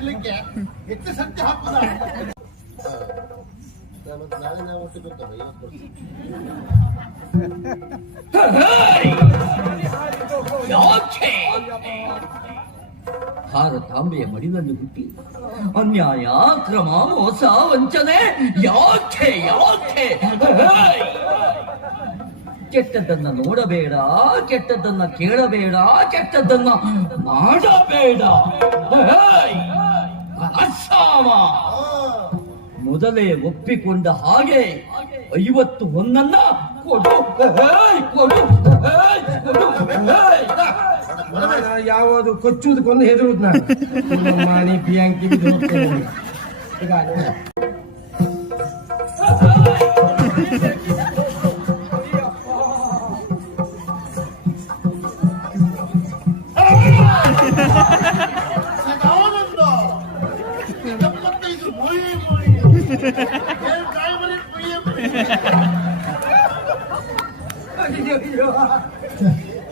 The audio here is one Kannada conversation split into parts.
ಇರ್ಲಿಕ್ಕೆ ಹೆಚ್ಚು ಸಂಖ್ಯೆ ಹಾಕುದ ನಾಳೆ ನಾವು ಒಟ್ಟು ಗೊತ್ತಲ್ಲ ಭಾರತಾಂಬೆಯ ಮಡಿಲಲ್ಲಿ ಹುಟ್ಟಿ ಅನ್ಯಾಯ ಕ್ರಮ ಮೋಸ ವಂಚನೆ ಯಾಕೆ ಯಾಕೆ ಕೆಟ್ಟದ್ದನ್ನ ನೋಡಬೇಡ, ಕೆಟ್ಟದ್ದನ್ನ ಕೇಳಬೇಡ, ಕೆಟ್ಟದ್ದನ್ನ ಮಾಡಬೇಡ. ಅಸ್ಸಾಮ ಮೊದಲೇ ಒಪ್ಪಿಕೊಂಡ ಹಾಗೆ 50 ಹೊನ್ನನ್ನ ಕೊಡು ಕೊಡು. ಯಾವುದು ಕೊಚ್ಚುವುದಕ್ಕೊಂದು ಹೆದರುವುದು ನಾನು ಮಾನಿ ಬಿಯಾಂಕಿ ಈಗ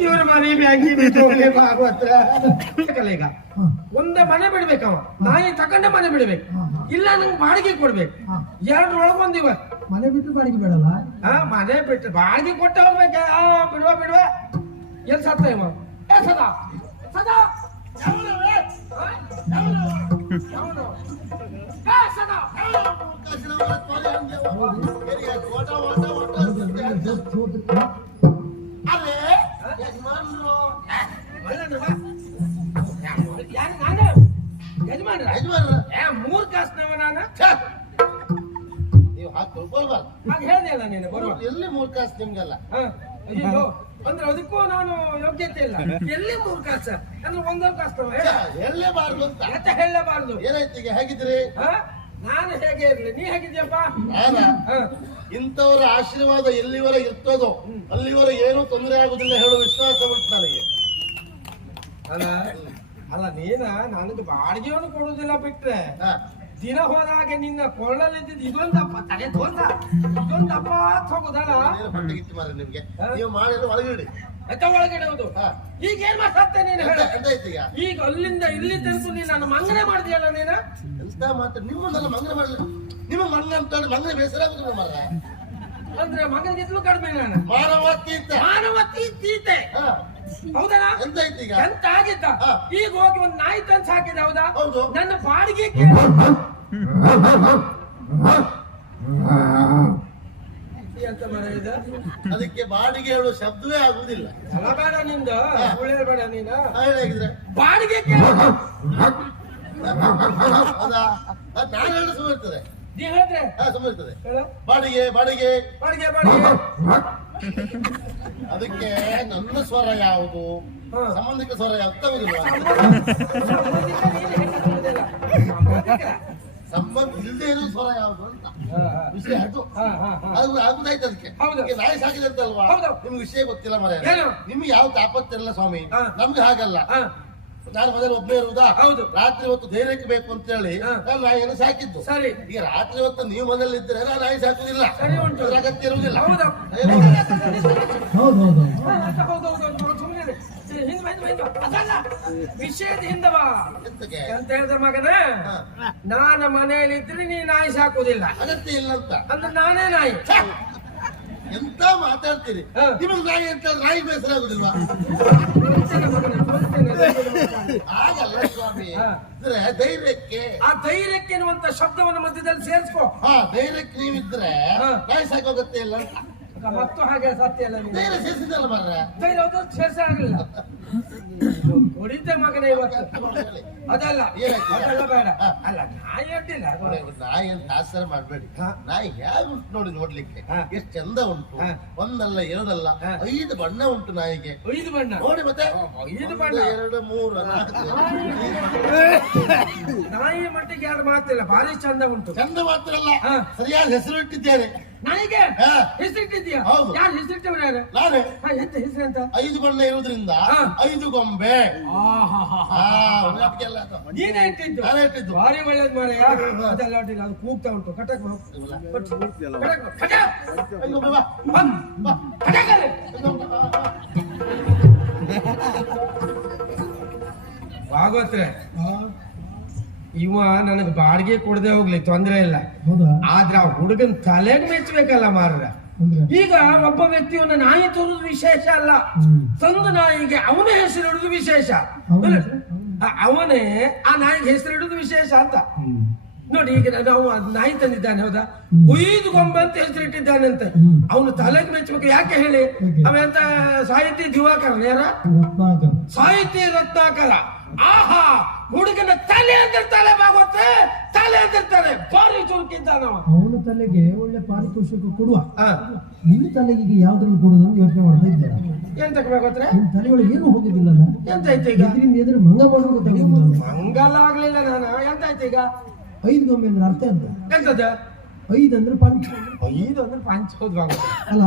ಇವ್ರ ಮನೆ ಬ್ಯಾಂಕಿ ಭಾಗವತ್ರ ಈಗ ಒಂದೇ ಮನೆ ಬಿಡ್ಬೇಕವ ನಾಯಿ ತಕೊಂಡ ಮನೆ ಬಿಡ್ಬೇಕು, ಇಲ್ಲ ನಂಗೆ ಬಾಡಿಗೆ ಕೊಡ್ಬೇಕು. ಎರಡರೊಳಗೊಂದು ಇವ ಮನೆ ಬಿಟ್ಟು ಬಾಡಿಗೆ ಬೇಡಲ್ಲ. ಮನೆ ಬಿಟ್ಟು ಬಾಡಿಗೆ ಕೊಟ್ಟು ಹೋಗ್ಬೇಕ. ಬಿಡುವ ಬಿಡುವ ಎಲ್ ಸತ್ತ ಇವ ಸದಾ ಸದಾ ಮೂರ್ ಕಾಸ್ನವ ನಾನು ನೀವು ಹಾಕಿ ತಿಳ್ಕೊಳ್ಬಾರ್ದು. ಹಾಗೆ ಹೇಳ್ದೆ ಅಲ್ಲ ನೀನು ಬರುವ ಎಲ್ಲಿ 3 ಕಾಸು ನಿಮ್ಗೆಲ್ಲ ಅಯ್ಯೋ ಅಂದ್ರೆ ಅದಕ್ಕೂ ನಾನು ಯೋಗ್ಯತೆ ಇಲ್ಲ. ಎಲ್ಲಿ 3 ಕಾಸು ಅಂದ್ರೆ 1 ಕಾಸ್ತವ ಹೇಳಲೇಬಾರ್ದು ಅಂತ ಮತ್ತೆ ಹೇಳಲೇಬಾರ್ದು. ಏನಾಯ್ತು ಈಗ? ಹೇಗಿದ್ರಿ? ನಾನು ಹೇಗೆ ಇರ್ಲಿ, ನೀ ಹೇಗಿದ್ಯಪ್ಪ? ಇಂಥವರ ಆಶೀರ್ವಾದ ಎಲ್ಲಿವರೆಗೆ ಇರ್ತದೋ ಅಲ್ಲಿವರೆಗೆ ಏನೂ ತೊಂದರೆ ಆಗುದಿಲ್ಲ ಹೇಳುವ ವಿಶ್ವಾಸ ಉಂಟು ನನಗೆ. ಅಲ್ಲ ನೀನ ನನಗೆ ಬಾಡಿಗೆಯನ್ನು ಕೊಡುದಿಲ್ಲ ಬಿಟ್ರೆ ದಿನ ಹೋದಾಗೆ ನಿನ್ನ ಕೊಳ್ಳಲಿದ್ದ ಇದೊಂದಪ್ಪ ತಲೆ ತೋರ್ಸ ಇದೊಂದಪ್ಪ ಹೋಗುದಲ್ಲ. ಹೊಟ್ಟೆಗಿತ್ತು ಮಾರ ನಿಮ್ಗೆ. ನೀವು ಮಾಡಿದ್ರೆ ಒಳಗಿಡಿ ಒಳಗಡೆ ಹೌದು. ಈಗ ಏನ್ ಮಾತಾಡ್ತೇ ನೀನು ಹೇಳ? ಈಗ ಅಲ್ಲಿಂದ ಇಲ್ಲಿ ತನಕ ನೀನು ನನ್ನ ಮಂಗನೆ ಮಾಡಿದ್ಯಲ್ಲ ನೀನು. ಎಂತ ಮಾತ್ರ ನಿಮ್ಮನ್ನೆಲ್ಲ ಮಂಗನೆ ಮಾಡಲಿ. ನಿಮ್ಮ ಮಂಗ ಅಂತ ಮಂಗನೆ ಬೇಸರ ಆಗುದಿಲ್ಲ ಮಾರ. ಅಂದ್ರೆ ಮಂಗನಿಗಿದ್ಲು ಕಡಿಮೆ ನಾನು ಮಾನವತೀತೆ ಹೌದಾ? ಎಂತ ಐತಿ ಈಗ? ಎಂತ ಆಗಿದ್ದ? ಈಗ ಹೋಗಿ ಒಂದು ನಾಯಿ ತಂದು ಸಾಕಿದ ಹೌದಾ? ಹೌದು. ನನ್ನ ಬಾಡಿಗೆ ಎಂತ ಮಾಡಿದ? ಅದಕ್ಕೆ ಬಾಡಿಗೆ ಹೇಳುವ ಶಬ್ದವೇ ಆಗುದಿಲ್ಲ. ಬೇಡ ನಿಂದ ಬೇಡ ನೀನು ಹೇಗಿದ್ರೆ ಬಾಡಿಗೆ ಹೌದಾ? ನಾನು ಹೇಳಿ ಸುಮ್ಮನೆ ನೀ ಹೇಳಿದ್ರೆ ಸುಮ್ಮನೆ ಬಾಡಿಗೆ ಬಾಡಿಗೆ ಬಾಡಿಗೆ ಬಾಡಿಗೆ. ಅದಕ್ಕೆ ನನ್ನ ಸ್ವರ ಯಾವುದು, ಸಂಬಂಧಿಕ ಸ್ವರ ಯಾವ್ದು ತಗುದಿಲ್ಲ. ಸಂಬಂಧ ಇಲ್ಲದೆ ಇರೋ ಸ್ವರ ಯಾವುದು ಅಂತ ವಿಷಯ ಅದು ಆಗುದಾಯ್ತು. ಅದಕ್ಕೆ ನಾಯಿ ಸಾಕಿದಂತಲ್ವಾ ನಿಮ್ಗೆ ವಿಷಯ ಗೊತ್ತಿಲ್ಲ ಮರ. ನಿಮ್ಗೆ ಯಾವ ತಾಪತ್ತಿರಲ್ಲ ಸ್ವಾಮಿ, ನಮ್ಗೆ ಹಾಗಲ್ಲ. ನಾನು ಮೊದಲು ಒಬ್ಬನೇ ಇರುವುದಾ? ಹೌದು. ರಾತ್ರಿ ಹೊತ್ತು ಧೈರ್ಯಕ್ಕೆ ಬೇಕು ಅಂತ ಹೇಳಿ ನಾನು ನಾಯಿಯನ್ನು ಸಾಕಿದ್ದು. ಸರಿ. ಈಗ ರಾತ್ರಿ ಹೊತ್ತು ನೀವು ಮನೇಲಿ ಇದ್ರೆ ನಾನು ನಾಯಿ ಸಾಕುದಿಲ್ಲ, ಅಗತ್ಯ ಇರುವುದಿಲ್ಲ. ವಿಷಯದ ಹಿಂದವಾ ಅಂತ ಹೇಳಿದ ಮಗನ, ನಾನು ಮನೆಯಲ್ಲಿ ಇದ್ರೆ ನೀ ನಾಯಿ ಸಾಕುದಿಲ್ಲ, ಅಗತ್ಯ ಇಲ್ಲ ಅಂತ ಅಂದ್ರೆ ನಾನೇ ನಾಯಿ. ಎಂತ ಮಾತಾಡ್ತೀರಿ? ನಿಮಗೆ ನಾಯಿ ಅಂತ ನಾಯಿ ಬೇಸರ ಆಗುದಿಲ್ವಾ? ಆಗಲ್ಲ ಸ್ವಾಮಿ. ಧೈರ್ಯಕ್ಕೆ ಆ ಧೈರ್ಯಕ್ಕೆ ಎನ್ನುವಂತ ಶಬ್ದವನ್ನು ಮಧ್ಯದಲ್ಲಿ ಸೇರಿಸ್ಕೋ. ಧೈರ್ಯಕ್ಕೆ ನೀವಿದ್ರೆ ನಾಯಿ ಸಾಕೋಗತ್ತೆ ಇಲ್ಲ ಅಂತ. ಮತ್ತು ಹಾಗೆ ಸತ್ಯ ಅಲ್ಲ, ಧೈರ್ಯ ಸೇರಿಸಿದಲ್ಲ ಮಾರ್ರೆ. ಧೈರ್ಯ ಸೇರಿಸ ಆಗಲಿಲ್ಲ. ಹೊಡಿತೆ ಮಗನೇ ಇವತ್ತು. ಅದಲ್ಲ ಅದೆಲ್ಲ ಬೇಡ. ಅಲ್ಲ ನಾಯಿ ಅಡ್ಡಿಲ್ಲ, ನಾಯಿ ಅಂತ ಆಸರ ಮಾಡ್ಬೇಡಿ. ನಾಯಿ ಹೇಗೆ ಉಂಟು ನೋಡಿ ನೋಡ್ಲಿಕ್ಕೆ, ಎಷ್ಟು ಚಂದ ಉಂಟು. ಒಂದಲ್ಲ ಎರಡಲ್ಲ 5 ಬಣ್ಣ ಉಂಟು ನಾಯಿಗೆ. 5 ಬಣ್ಣ ನೋಡಿ ಮತ್ತೆ 5 ಬಣ್ಣ 2 3 ನಾಯಿ ಮಟ್ಟಿಗೆ ಯಾರು ಮಾತಿಲ್ಲ, ಭಾರಿ ಚಂದ ಉಂಟು. ಚಂದ ಮಾತ್ರಲ್ಲ, ಸರಿಯಾದ ಹೆಸರು ಇಟ್ಟಿದ್ದೇನೆ ನಾಯಿಗೆ. ಹೆಸರಿಟ್ಟಿದ್ಯಾ? ಯಾರು ಹೆಸರಿಟ್ಟವ್ರು? ಯಾರು? ನಾನೇ. ಎಂತ ಹೆಸರು ಅಂತ? 5 ಬಣ್ಣ ಇರುವುದರಿಂದ 5 ಗೊಂಬೆ. ನೀನೇ ಇಟ್ಟಿದ್ದು? ನಾನೇ ಇಟ್ಟಿದ್ದು. ಭಾರಿ ಒಳ್ಳೇದು ಮಾರಾಯ. ಅದೆಲ್ಲ ಅಡ್ಡಿಲ್ಲ, ಅದು ಕೂಗ್ತಾ ಉಂಟು. ಕಟಕ್ ಭಾಗವತ್ರೆ, ಇವ ನನಗೆ ಬಾಡಿಗೆ ಕೊಡದೆ ಹೋಗ್ಲಿ ತೊಂದ್ರೆ ಇಲ್ಲ, ಹೌದಾ? ಆದ್ರ ಆ ಹುಡುಗನ್ ತಲೆಗ್ ಮೆಚ್ಚಬೇಕಲ್ಲ ಮಾರ್ರ. ಈಗ ಒಬ್ಬ ವ್ಯಕ್ತಿಯನ್ನ ನಾಯಿ ತೋರುದು ವಿಶೇಷ ಅಲ್ಲ, ತಂದು ನಾಯಿಗೆ ಅವನೇ ಹೆಸರಿಡುದು ವಿಶೇಷ. ಅವನೇ ಆ ನಾಯಿಗೆ ಹೆಸರಿಡುದು ವಿಶೇಷ ಅಂತ ನೋಡಿ. ಈಗ ನಾವು ನಾಯಿ ತಂದಿದ್ದಾನೆ ಹೌದಾ, ಉಯ್ದು ಗೊಂಬೆ ಅಂತ ಹೆಸರಿಟ್ಟಿದ್ದಾನಂತೆ. ಅವನು ತಲೆಗೆ ಮೆಚ್ಚಬೇಕು. ಯಾಕೆ ಹೇಳಿ? ಅವಂತ ಸಾಹಿತಿ ದಿವಾಕರ, ಯಾರ ಸಾಹಿತಿ ರತ್ನಾಕರ. ಆಹಾ, ಹುಡುಗನ ತಲೆ ಅಂದ್ರೆ ತಲೆ ಬಾಗುತ್ತೆ, ತಲೆ ಅಂತಿರ್ತಾರೆ. ಭಾರಿ ಚುರುಕಿದ್ದಾನವ. ಅವನ ತಲೆಗೆ ಒಳ್ಳೆ ಪಾರಿತೋಷಕ ಕೊಡುವ, ನಿನ್ನ ತಲೆಗೆ ಯಾವ್ದ್ರಲ್ಲಿ ಕೊಡುದು ಅಂತ ಯೋಚನೆ ಮಾಡ್ತಾ ಇದ್ದೇನೆ. ಏನ್ ತಗೋಬೇಕಂದ್ರೆ ನಿನ್ ತಲೆ ಒಳಗೆ ಏನು ಹೋಗುದಿಲ್ಲಲ್ಲ, ಎಂತ ಆಯ್ತು ಈಗ? ಎದುರು ಮಂಗ ಮಾಡೋದು ತಗೊಂಡು ಮಂಗಲ ಆಗ್ಲಿಲ್ಲ ನಾನು. ಎಂತ ಆಯ್ತು ಈಗ? 5 ಗೊಂಬೆ ಅಂದ್ರೆ ಅರ್ಥ ಅಂತ. ಎಂತದ 5 ಅಂದ್ರೆ ಪಂಚ, 5 ಅಂದ್ರೆ ಪಂಚ ಹೋದ್ವಾಗುತ್ತೆ ಅಲ್ಲ.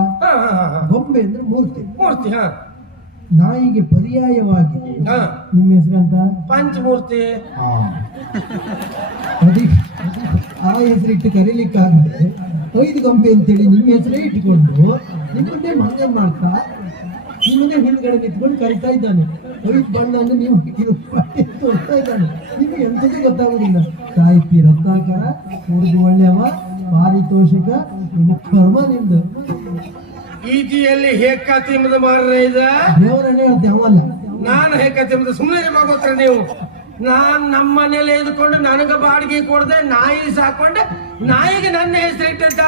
ಗೊಂಬೆ ಅಂದ್ರೆ ಮೂರ್ತಿ. ಮೂರ್ತಿ. ಹಾ, ನಾಯಿಗೆ ಪರ್ಯಾಯವಾಗಿ ಹಾ, ನಿಮ್ಮ ಹೆಸರಂತ ಪಂಚಮೂರ್ತಿ. ಆ ಹೆಸರಿಟ್ಟು ಕರೀಲಿಕ್ಕಾಗದೆ 5 ಗೊಂಬೆ ಅಂತೇಳಿ ನಿಮ್ಮ ಹೆಸರೇ ಇಟ್ಟುಕೊಂಡು ನಿಮ್ಮನ್ನೇ ಮಂಗ ಮಾಡ್ತಾ ನಿಮ್ಮನ್ನೇ ಹಿಂದ್ಗಡೆ ನಿಂತ್ಕೊಂಡು ಕರಿತಾ ಇದ್ದಾನೆ. 5 ಬಣ್ಣ ಅಂದ್ರೆ ನೀವು ತೋರ್ತಾ ಇದ್ದಾನೆ. ನಿಮ್ಗೆ ಎಂಥದ್ದು ಗೊತ್ತಾಗುದಿಲ್ಲ. ಸಾಹಿತಿ ರತ್ನಾಕರ, ಹುಡುಗ ಒಳ್ಳೆಯವ, ಪಾರಿತೋಷಕ, ನಿಮ್ಮ ಕರ್ಮ ನಿಮ್ದು. ಈಟಿಯಲ್ಲಿ ಹೇಕ್ಕ ತಿಮ್ಮದ ಮಾರ್ರೆ ಇದ. ದೇವರನ್ನೇ ಹೇಳ್ತೆ ಅವಲ್ಲ. ನಾನು ಹೇಕ್ಕ ತಿಮ್ಮದ. ಸುಮ್ಮನೆ ಮಾಗೋತ್ರ ನೀವು. ನಾನ್ ನಮ್ಮ ಮನೇಲಿ ಇದ್ಕೊಂಡು ನನಗ ಬಾಡಿಗೆ ಕೊಡದೆ ನಾಯಿ ಸಾಕೊಂಡೆ, ನಾಯಿಗೆ ನನ್ನ ಹೆಸರಿಟ್ಟದ್ದ.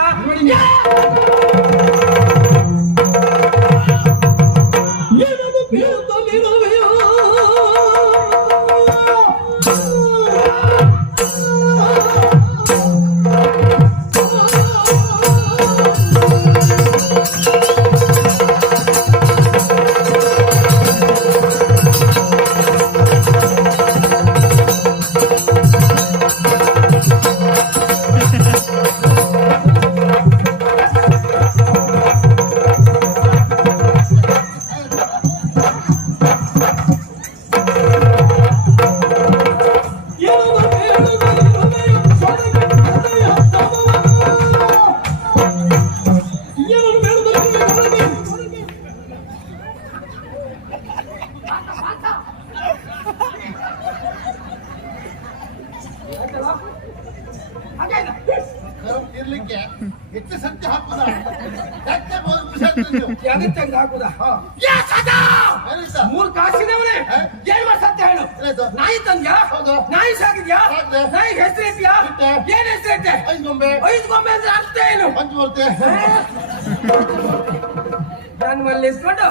ಇರ್ಲಿಕ್ಕೆ ಹೆಚ್ಚು ಸಂಖ್ಯೆ ಹಾಕುದ ತೆಗೆದು ಹಾಕುದ. 3 ಕಾಸಿನವನೇ ಏನ್ ಮಾಡಿ ಸತ್ಯ ಹೇಳು. ನಾಯಿ ತಂದ್ಯಾ? ನಾಯಿ ಸಾಕಿದ್ಯಾ? ನಾಯಿಗೆ ಹೆಸರಿಟ್ಯಾ? ಏನ್ ಹೆಸರಿಟ್ಟೆ? 5 ಗೊಂಬೆ. 5 ಗೊಂಬೆ ಅಂದ್ರೆ ಅರ್ಥ ಏನು? ಪಂಚಮೂರ್ತಿ. ನಾನು ಮಲ್ಲಿಸ್ಕೊಂಡು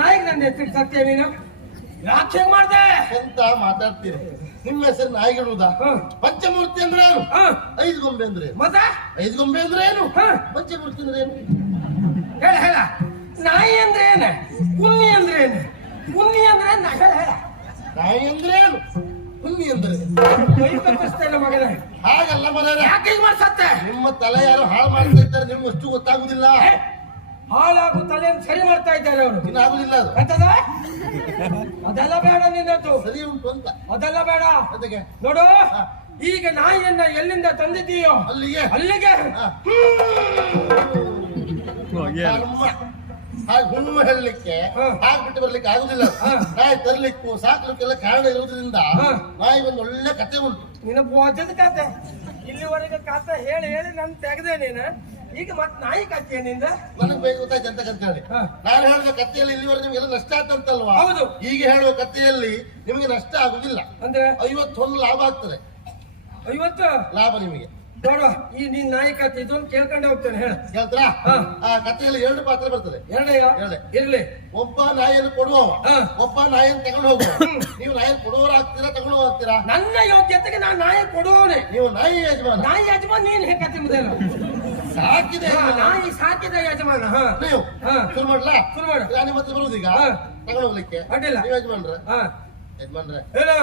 ನಾಯಿಗೆ ನನ್ನ ಹೆಸರು ಸತ್ಯ ನೀನು ಯಾಕೆ ಹೆಂಗ್ ಮಾಡ್ದೆ ಎಂತ ಮಾತಾಡ್ತೀರಿ? ನಿಮ್ಮ ಹೆಸರು ನಾಯಿಗಿಡುವುದಾ? ಪಂಚಮೂರ್ತಿ ಅಂದ್ರೆ ಏನು? 5 ಗೊಂಬೆ ಅಂದ್ರೆ ಏನು? ಮತ್ತ 5 ಗೊಂಬೆ ಅಂದ್ರೆ ಏನು? ಪಂಚಮೂರ್ತಿ ಅಂದ್ರೆ ಏನು? ಹೇಳ ಹೇಳ. ನಾಯಿ ಅಂದ್ರೆ ಏನ? ಪುಣ್ಯ ಅಂದ್ರೆ ಏನು? ಪುಣ್ಯ ಅಂದ್ರೆ ಹೇಳ. ನಾಯಿ ಅಂದ್ರೆ ಏನು? ಪುಣ್ಯ ಅಂದ್ರೆ ಕೈ ಮಗನ. ಹಾಗಲ್ಲ ಮರ. ಯಾಕೆ ಹಿಂಗ್ ಮಾಡ್ಸತ್ತೆ? ನಿಮ್ಮ ತಲೆ ಯಾರು ಹಾಳು ಮಾಡ್ತಾ ಇದ್ದಾರೆ, ನಿಮ್ಗೆ ಅಷ್ಟು ಗೊತ್ತಾಗುದಿಲ್ಲ. ಹಾಳಾಗು ತಲೆ ಸರಿ ಮಾಡ್ತಾ ಇದ್ದಾರೆ ಅವರು. ಇನ್ನಾಗುದಿಲ್ಲ ಅದು. ಅಂತದ ಅದೆಲ್ಲ ಬೇಡ ನಿನ್ನದು. ಸರಿ ಉಂಟು ಅಂತ. ಅದೆಲ್ಲ ಬೇಡ. ಅದಕ್ಕೆ ನೋಡು, ಈಗ ನಾಯಿಯನ್ನ ಎಲ್ಲಿಂದ ತಂದಿದ್ದೀಯೋ ಅಲ್ಲಿಗೆ ಹಾಗೆ ಹುಣ್ಣು ಹೇಳಲಿಕ್ಕೆ ಹಾಕ್ಬಿಟ್ಟು ಬರ್ಲಿಕ್ಕೆ ಆಗುದಿಲ್ಲ. ನಾಯಿ ತರ್ಲಿಕ್ಕೂ ಸಾಕ್ಲಿಕ್ಕೆಲ್ಲ ಕಾರಣ ಇರುವುದರಿಂದ ನಾಯಿ ಒಂದು ಒಳ್ಳೆ ಕತೆ ಉಂಟು. ನಿನ್ನ ಬೋಜದ ಕತೆ. ಇಲ್ಲಿವರೆಗೆ ಕತೆ ಹೇಳಿ ಹೇಳಿ ನನ್ ತೆಗೆದೆ ನೀನು. ಈಗ ಮತ್ ನಾಯಿ ಕತೆ ನಿಂದ ನನಗೆ ಬೇಕು ಗೊತ್ತಾಯ್ತು ಅಂತ ಕತ್ಕೊಳ್ಳಿ. ನಾನು ಹೇಳುವ ಕಥೆಯಲ್ಲಿ ಇಲ್ಲಿವರೆಗೆ ನಿಮ್ಗೆಲ್ಲ ನಷ್ಟ ಆತಂತಲ್ವಾ? ಹೌದು. ಈಗ ಹೇಳುವ ಕಥೆಯಲ್ಲಿ ನಿಮಗೆ ನಷ್ಟ ಆಗುದಿಲ್ಲ. ಅಂದ್ರೆ 51 ಲಾಭ ಆಗ್ತದೆ. 50 ಲಾಭ ನಿಮಗೆ. ನೋಡುವ, ಈ ನಿನ್ ನಾಯಿ ಕತೆ ಇದೊಂದು ಕೇಳ್ಕೊಂಡೆ ಹೋಗ್ತೇನೆ. ಹೇಳ. ಹೇಳ್ತೀರಾ? ಆ ಕಥೆಯಲ್ಲಿ 2 ಪಾತ್ರ ಬರ್ತದೆ. ಎರಡೇ ಇರ್ಲಿ. ಒಬ್ಬ ನಾಯಿಯನ್ನು ಕೊಡುವವ, ಒಬ್ಬ ನಾಯಿಯನ್ನು ತಗೊಂಡು ಹೋಗುವ. ನೀವು ನಾಯಿಯನ್ನು ಕೊಡುವವರು ಆಗ್ತೀರಾ, ತಗೊಂಡು ಹೋಗ್ತೀರಾ? ನನ್ನ ಯೋಗ್ಯತೆಗೆ ನಾನು ನಾಯಿ ಕೊಡುವವನೇ. ನೀವು ನಾಯಿ ಯಜಮಾನ. ನಾಯಿ ಯಜಮಾನ ನೀನ್ ಹೇಗೆ ತಿಂಬುದಿಲ್ಲ. ಸಾಕಿದೆ ನಾಯಿ ಸಾಕಿದ ಯಜಮಾನ. ನೀವು ಶುರು ಮಾಡ್ಲಾ? ಶುರು ಮಾಡು. ನಾನು ಮತ್ತೆ ಬರುವುದೀಗ ತಗೊಂಡು ಹೋಗ್ಲಿಕ್ಕೆ. ಅಡ್ಡಿಲ್ಲ. ನೀವು ಯಜಮಾನ್ರೆ ಹೇಳು.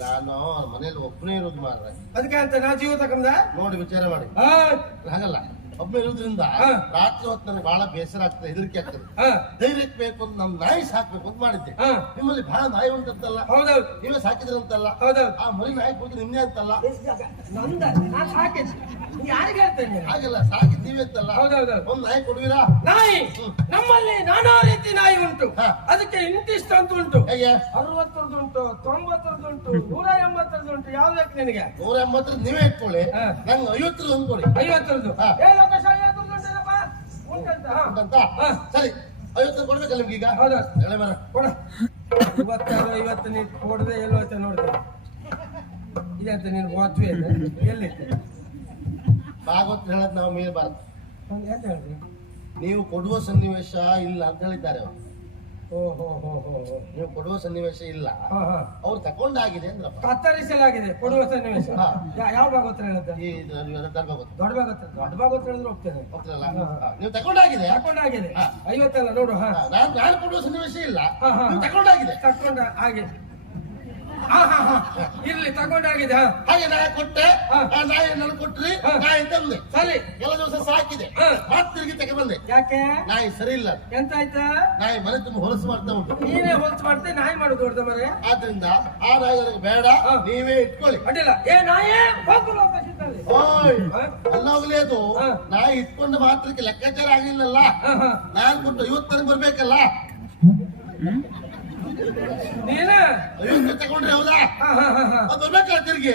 ನಾನು ಮನೇಲಿ ಒಬ್ಬನೇ ಇರೋದು ಮಾಡ್ರೆ. ಅದಕ್ಕೆ ಅಂತ ನಾ ಜೀವ ತಕೊಂಡ ನೋಡಿ ವಿಚಾರ ಮಾಡಿ. ಹಾಗಲ್ಲ, ಒಬ್ಬ ಇರುವುದರಿಂದ ರಾತ್ರಿ ಹೊತ್ತು ನನಗೆ ಬಹಳ ಬೇಸರ ಆಗ್ತದೆ, ಹೆದರಿಕೆ ಆಗ್ತದೆ. ಧೈರ್ಯಕ್ಕೆ ಬೇಕು ಅಂತ ನಮ್ ನಾಯಿ ಸಾಕ್ಬೇಕು ಅಂತ ಮಾಡಿದ್ದೆ. ನಿಮ್ಮಲ್ಲಿ ಬಹಳ ನಾಯಿ ಉಂಟಂತಲ್ಲ, ಹೌದೌದು, ನೀವೇ ಸಾಕಿದ್ರಂತಲ್ಲ, ಹೌದೌದು. ಆ ಮರಿ ನಾಯಿ ಕೊಟ್ಟು ನಿಮ್ಗೆ ಅಂತಲ್ಲ. ನಾನು ಸಾಕಿದ್ದೆ, ಯಾರಿಗೆ ಹೇಳ್ತೇನೆ? ಹಾಗೆಲ್ಲ ಸಾಕಿದ್ದೀವಿ ಅಂತಲ್ಲ. ಹೌದೌದು. ಒಂದ್ ನಾಯಿ ಕೊಡುವಿರಾ? ನಾಯಿ ನಮ್ಮಲ್ಲಿ ನಾನಾ ರೀತಿ ನಾಯಿ ಉಂಟು. ಅದಕ್ಕೆ ಇಂತಿಷ್ಟು ಅಂತ ಉಂಟು. ಹೇಗೆ? 60ರದ್ದುಂಟು, 90ರದ್ದುಂಟು, 180ರದ್ದುಂಟು. ಯಾವ್ದು ಬೇಕು ನಿನಗೆ? 180 ನೀವೇ ಇಟ್ಕೊಳ್ಳಿ, ನಂಗೆ 50 ಒಂದು ಕೊಡಿ. 50ರದ್ದು? ಉಂಟಂತ? ಸರಿ, 50 ಕೊಡ್ಬೇಕಲ್ಲ ನಿಮ್ಗೆ ಈಗ? ಹೌದಾ? ಎಳೆ ಮರ ಕೊಡ. 50 ನೀನು ಕೊಡದೆ ಎಲ್ಲೋಯ್ತ ನೋಡ್ತೇನೆ. ಇದಂತ ನೀನು ವಾಚ್ವೆ ಎಲ್ಲಿತ್ತು? ಭಾಗವತ್ ಹೇಳದ್ ನಾವು ಮೀರಬಾರ್ದು. ಎಂತ ಹೇಳ್ತೀನಿ? ನೀವು ಕೊಡುವ ಸನ್ನಿವೇಶ ಇಲ್ಲ ಅಂತ ಹೇಳಿದ್ದಾರೆ ಅವರು. ಓಹೋ, ನೀವು ಕೊಡುವ ಸನ್ನಿವೇಶ ಇಲ್ಲ, ಅವ್ರು ತಕೊಂಡಾಗಿದೆ ಅಂದ್ರಪ್ಪ. ಕತ್ತರಿಸಲಾಗಿದೆ ಕೊಡುವ ಸನ್ನಿವೇಶ. ಯಾವ ಭಾಗವತ್ರ ಹೇಳುತ್ತೆ? ಈ ದೊಡ್ಡ ಭಾಗವತ. ದೊಡ್ಡ ಭಾಗವತ್ರ ಹೇಳಿದ್ರೆ ಹೋಗ್ತೇನೆ. ಹೋಗ್ತಿರಲ್ಲ, ನೀವು ತಕೊಂಡಾಗಿದೆ. 50 ಅಲ್ಲ ನೋಡು. ನಾನು ಕೊಡುವ ಸನ್ನಿವೇಶ ಇಲ್ಲ, ನೀವು ತಕೊಂಡಾಗಿದೆ. ತಕೊಂಡ ಹಾಗೆ ಇರ್ಲಿ, ತಗೊಂಡಾಗಿದೆ. ಹಾಗೆ ನಾಯಿ ಕೊಟ್ಟೆ, ಆ ನಾಯಿ ನನಗೆ ಕೊಟ್ರಿ, ನಾಯಿ ತಂದೆ. ಸರಿ, ಎಲ್ಲ ದಿವಸ ಸಾಕಿದೆ, ಮತ್ತೆ ತಿರುಗಿ ತಗೊಂಡು ಬಂದೆ. ಯಾಕೆ? ನಾಯಿ ಸರಿ ಇಲ್ಲ. ಎಂತ ಆಯ್ತಾ? ನಾಯಿ ಮನೆ ತುಂಬ ಹೊಲಸು ಮಾಡ್ತಾ ಉಂಟು. ನೀವೇ ಹೊಲಸು ಮಾಡ್ತೆ, ನಾಯಿ ಮಾಡೋದು ದೊಡ್ಡ ಮರೆ. ಆದ್ರಿಂದ ಆ ನಾಯಿ ನನಗೆ ಬೇಡ, ನೀವೇ ಇಟ್ಕೊಳ್ಳಿ. ಅಡ್ಡಿಲ್ಲ. ಏ ನಾಯೇ ಓಯ್, ಅಲ್ಲೋಗ್ಲಿ ಅದು. ನಾಯಿ ಇಟ್ಕೊಂಡ ಮಾತ್ರಕ್ಕೆ ಲೆಕ್ಕಾಚಾರ ಆಗಿಲ್ಲಲ್ಲ. ನಾನು ಕೊಟ್ಟು 50 ಬರ್ಬೇಕಲ್ಲ. ನೀನ 50 ತಗೊಂಡ್ರೆ ಹೌದಾ? ಅದು ಬರ್ಬೇಕಲ್ಲ ತಿರುಗಿ.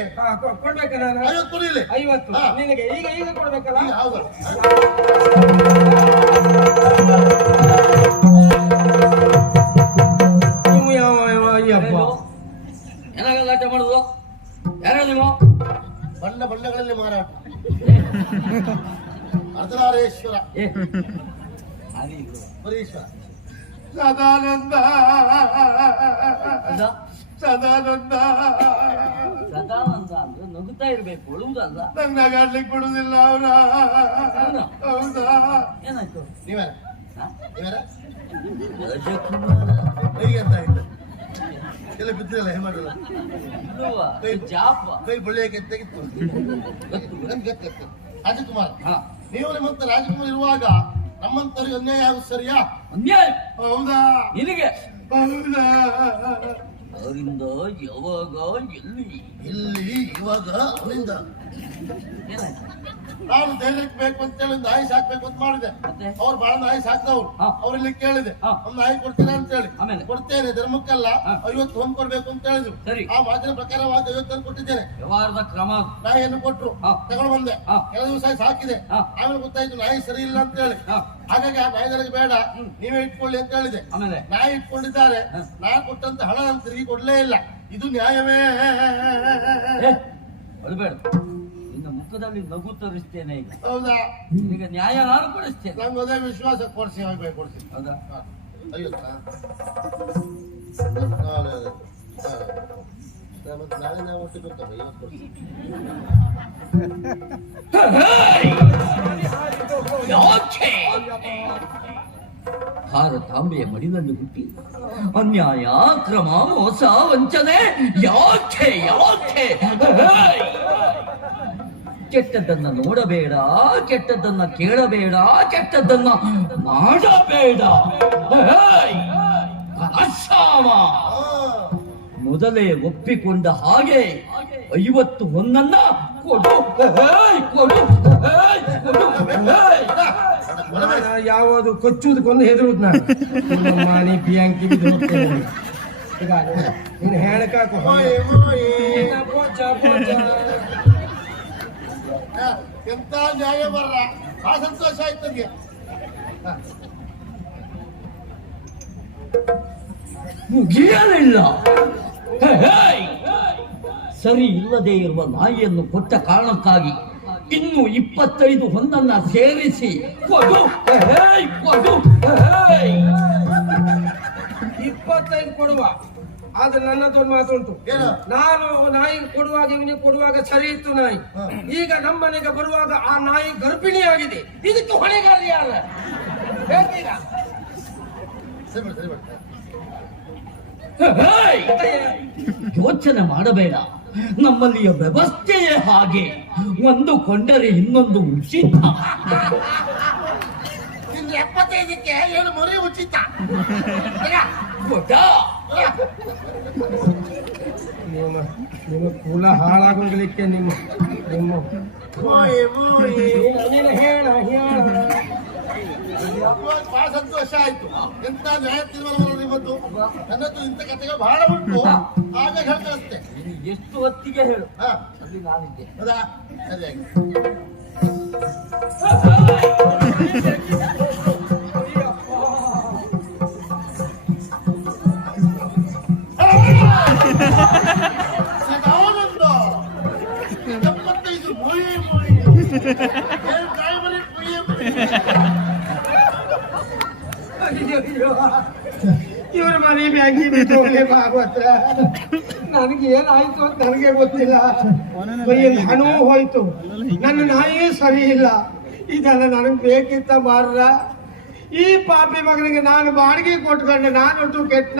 ಕೊಡ್ಬೇಕ ನಾನು? 50 ಕೊಡಿಲಿ. 50 ನಿನಗೆ ಈಗ ಕೊಡ್ಬೇಕಲ್ಲ? ಹೌದು. ನೀವು ಯಾವ ಅಯ್ಯಪ್ಪ ಏನಾಗಲಾಟ ಮಾಡುದು? ಯಾರ ನೀವು? ಬಣ್ಣ ಬಣ್ಣಗಳಲ್ಲಿ ಮಾರಾಟ. ಅರ್ಧನಾರೇಶ್ವರ ಪರೀಶ್ವರ ಸದಾನಂದ ಸದಾನಂದ ಸದಾನಂದ ಅಂದ್ರೆ ನಗುತ್ತಾ ಇರ್ಬೇಕು, ಒಳುವುದಲ್ಲ. ನಂಗೆ ನಗಾಡ್ಲಿಕ್ಕೆ ಬಿಡುದಿಲ್ಲ ಅವ್ರ. ಹೌದಾ? ಏನಾಯ್ತು? ನೀವ್ಯಾರ? ರಾಜಕುಮಾರ ಕೈಗೆ ಅಂತ ಆಯ್ತು, ಎಲ್ಲ ಬಿದ್ದಿರಲ್ಲ. ಹೇಗೆ ಮಾಡಲ್ಲ? ಜಾಪ ಕೈ ಬಳ್ಳಿಯಾಗೆ ತೆಗಿತ್ತು. ಗೊತ್ತು. ರಾಜಕುಮಾರ್, ನೀವು ನಿಮ್ಮಂತ ರಾಜಕುಮಾರ್ ಇರುವಾಗ ನಮ್ಮಂತವ್ರಿಗೆ ಅನ್ಯಾಯ ಆಗುದು ಸರಿಯಾ? ಅನ್ಯಾಯ. ಹೌದಾ? ನಿನಗೆ? ಹೌದಾ? ಅವರಿಂದ ಯಾವಾಗ ಎಲ್ಲಿ ಇವಾಗ ಅವರಿಂದ ಏನಾಯ್ತು? ನಾನು ಧೈರ್ಯಕ್ಕೆ ಬೇಕು ಅಂತ ಹೇಳಿ ನಾಯಿ ಸಾಕ್ಬೇಕು ಅಂತ ಮಾಡಿದೆ. ಅವ್ರು ಬಹಳ ನಾಯಿ ಸಾಕ್ತವ್ರು. ಅವ್ರಲ್ಲಿ ಕೇಳಿದೆ, ಒಂದ್ ನಾಯಿ ಕೊಡ್ತೀರಾ ಅಂತ ಹೇಳಿ. ಕೊಡ್ತೇನೆ, ಧರ್ಮಕ್ಕಲ್ಲ, 50 ಹೊಂದ್ ಕೊಡ್ಬೇಕು ಅಂತ ಹೇಳಿದ್ರು. ಆ ಮಾತಿನ ಪ್ರಕಾರವಾಗಿ 50 ಕೊಟ್ಟಿದ್ದೇನೆ. ವ್ಯವಹಾರದ ಕ್ರಮ. ನಾಯಿಯನ್ನು ಕೊಟ್ರು, ತಗೊಂಡು ಬಂದೆ. ಕೆಲ ದಿವಸ ಸಾಕಿದೆ. ಆಮೇಲೆ ಗೊತ್ತಾಯ್ತು ನಾಯಿ ಸರಿ ಇಲ್ಲ ಅಂತ ಹೇಳಿ. ಹಾಗಾಗಿ ಆ ನಾಯಿ ನನಗೆ ಬೇಡ, ನೀವೇ ಇಟ್ಕೊಳ್ಳಿ ಅಂತ ಹೇಳಿದೆ. ನಾಯಿ ಇಟ್ಕೊಂಡಿದ್ದಾರೆ, ನಾ ಕೊಟ್ಟಂತ ಹಣ ನಾನು ತಿರುಗಿ ಕೊಡ್ಲೇ ಇಲ್ಲ. ಇದು ನ್ಯಾಯವೇ? ಅಳ್ಬೇಡ, ನಿನ್ನ ಮುಖದಲ್ಲಿ ನಗು ತೋರಿಸ್ತೇನೆ ಈಗ. ಹೌದಾ? ಈಗ ನ್ಯಾಯ ನಾನು ಕೊಡಿಸ್ತೇನೆ. ನಂಗೆ ಅದೇ ವಿಶ್ವಾಸ. ಕೊಡ್ಸಿ, ಹೋಗ್ಬೇಕು, ಕೊಡ್ಸಿ. ಹೌದಾ? ನಾಳೆ ನಾವು ಒಟ್ಟಿಗೆ ಗೊತ್ತಲ್ಲ, ಇವತ್ತು ಕೊಡ್ಸಿ. ಭಾರತಾಂಬೆಯ ಮಡಿಲಲ್ಲಿ ಹುಟ್ಟಿ ಅನ್ಯಾಯ, ಕ್ರಮ, ಮೋಸ, ವಂಚನೆ ಯಾಕೆ? ಕೆಟ್ಟದ್ದನ್ನ ನೋಡಬೇಡ, ಕೆಟ್ಟದ್ದನ್ನ ಕೇಳಬೇಡ, ಕೆಟ್ಟದ್ದನ್ನ ಮಾಡಬೇಡ. ಅಸಾಮ ಮೊದಲೇ ಒಪ್ಪಿಕೊಂಡ ಹಾಗೆ 50 ಹೊನ್ನನ್ನ ಕೊಡು. ಯಾವುದು ಕೊಚ್ಚುವುದಕ್ಕೊಂದು ಹೆದರುದು ನಾನು. ಮಾನಿ ಬಿಯಾಂಕಿ ಈಗ ನೀನು ಹೇಳಕಾಕು. ಎಂತ ನ್ಯಾಯ ಬರ್ರ, ಆ ಸಂತೋಷ ಆಯ್ತು ನನಗೆ. ಮುಗಿಯಲಿಲ್ಲ. ಸರಿ ಇಲ್ಲದೆ ಇರುವ ನಾಯಿಯನ್ನು ಕೊಟ್ಟ ಕಾರಣಕ್ಕಾಗಿ ಇನ್ನು 25 ಹೊನ್ನನ್ನ ಸೇರಿಸಿ ಕೊಡು. 25 ಕೊಡುವ. ಆದ್ರೆ ನನ್ನದೊಂದು ಮಾತುಂಟು. ನಾನು ನಾಯಿ ಕೊಡುವಾಗ, ಇವನಿಗೆ ಕೊಡುವಾಗ ಸರಿ ಇತ್ತು ನಾಯಿ. ಈಗ ನಮ್ಮನೆಗೆ ಬರುವಾಗ ಆ ನಾಯಿ ಗರ್ಭಿಣಿಯಾಗಿದೆ. ಇದಕ್ಕೆ ಹೊಣೆಗಾರ ಯಾರ? ಯೋಚನೆ ಮಾಡಬೇಡ. ನಮ್ಮಲ್ಲಿಯ ವ್ಯವಸ್ಥೆಯೇ ಹಾಗೆ. ಒಂದು ಕೊಂಡರೆ ಇನ್ನೊಂದು ಉಚಿತ. ನಿಮ್ಗೆ 75ಕ್ಕೆ 7 ಮೊರೆ ಉಚಿತ. ಗೊತ್ತಾ? ನಿಮ್ಮ ಕುಲ ಹಾಳಾಗೋಗ್ಲಿಕ್ಕೆ ನಿಮ್ಮ ಮೋಯೆ ಮೋಯೆ. ನೀನು ಹೇಳ ಇವಾಗ ಬಹಳ ಸಂತೋಷ ಆಯ್ತು. ಎಂತ ನ್ಯಾಯ ತೀರ್ಮಾನ ನಿಮ್ಮದು. ನನ್ನದು ಇಂಥ ಕಥೆಗಳು ಬಹಳ ಉಂಟು. ಆಗ ಹೇಳ್ಕಳಿಸ್ತೆ. ಎಷ್ಟು ಹೊತ್ತಿಗೆ ಹೇಳು, ಹಾ, ಅಲ್ಲಿ ನಾನಿದ್ದೆ. ಹೌದಾ? ಸರಿಯಾಗಿ. ಸದಾನಂದ 75 ಮೋಯೆ ಮೋಯೆ. ಕಾಯಿ ಮನೆ ಮೋಯೆ ಮೋಯೆ. ಇವ್ರ ಮನೆ ಬ್ಯಾಂಕಿ ಬಿಟ್ಟು ಭಾಗವತ್ರ ನನಗೆ ಏನಾಯ್ತು ಅಂತ ನನಗೆ ಗೊತ್ತಿಲ್ಲ. ಕೈಯಲ್ಲಿ ಹಣವೂ ಹೋಯ್ತು, ನನ್ನ ನಾಯಿಯೇ ಸರಿ ಇಲ್ಲ. ಇದೆಲ್ಲ ನನಗೆ ಬೇಕಿತ್ತ ಮಾರ್ರ. ಈ ಪಾಪಿ ಮಗನಿಗೆ ನಾನು ಬಾಡಿಗೆ ಕೊಟ್ಕೊಂಡೆ, ನಾನಂತೂ ಕೆಟ್ಟ